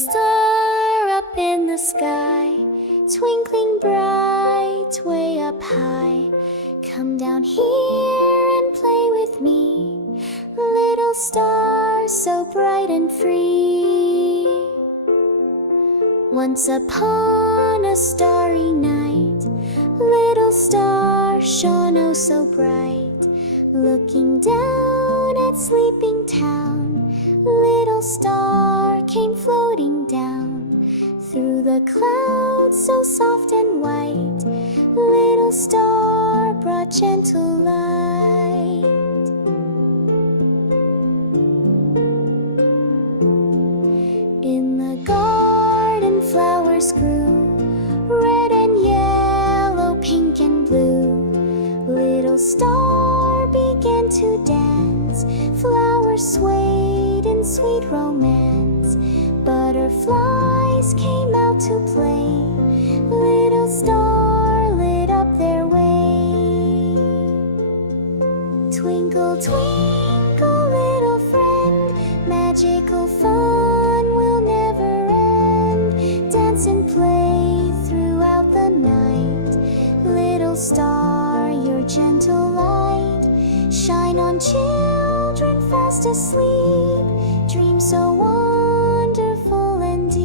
star up in the sky, twinkling bright way up high. Come down here and play with me, little star so bright and free. Once upon a starry night, little star shone oh so bright. Looking down at sleeping town, little star came floating down. Through the clouds so soft and white, little star brought gentle light. In the garden flowers grew, red and yellow, pink and blue. Little star began to dance, flowers swayed in sweet romance. Butterflies came out to play, little star lit up their way. Twinkle, twinkle, little friend, magical fun will never end. Dance and play throughout the night, little star, your gentle light. Shine on children fast asleep, dream so wonderful and deep.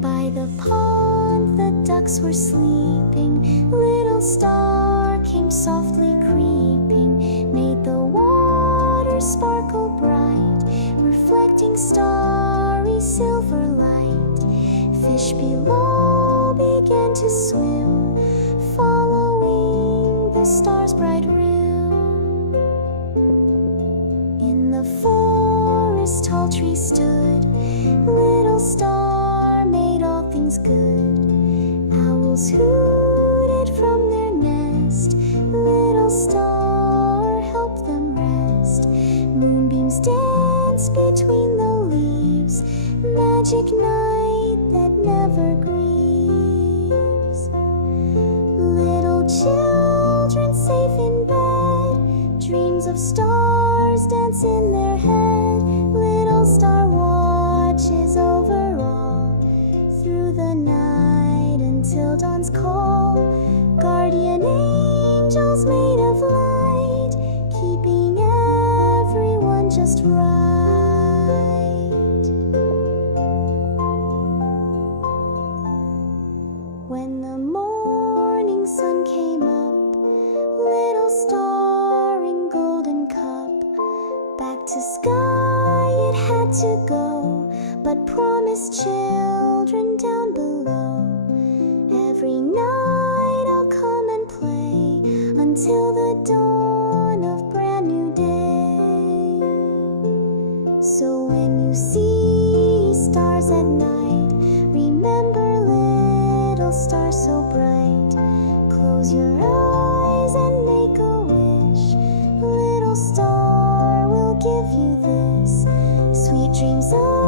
By the pond the ducks were sleeping, little star came softly creeping, made the water sparkle bright, reflecting starry silver light. Fish below began to swim, following the star's bright rim. In the forest tall trees stood, little star made all things good. Owls hooted from their nest, little star helped them rest. Moonbeams danced between the leaves, magic night that never grieves. Little children safe in bed, dreams of stars dance in their head. Little star watches over all, through the night until dawn's call. Guardian angels made of light, keeping everyone just right. When the morning sun came up, little star in golden cup, back to sky it had to go, but promised children down below. Every night I'll come and play until the dawn of brand new day. So when you see stars at night, remember little star so bright. Close your eyes and make a wish, little star will give you this. Sweet dreams of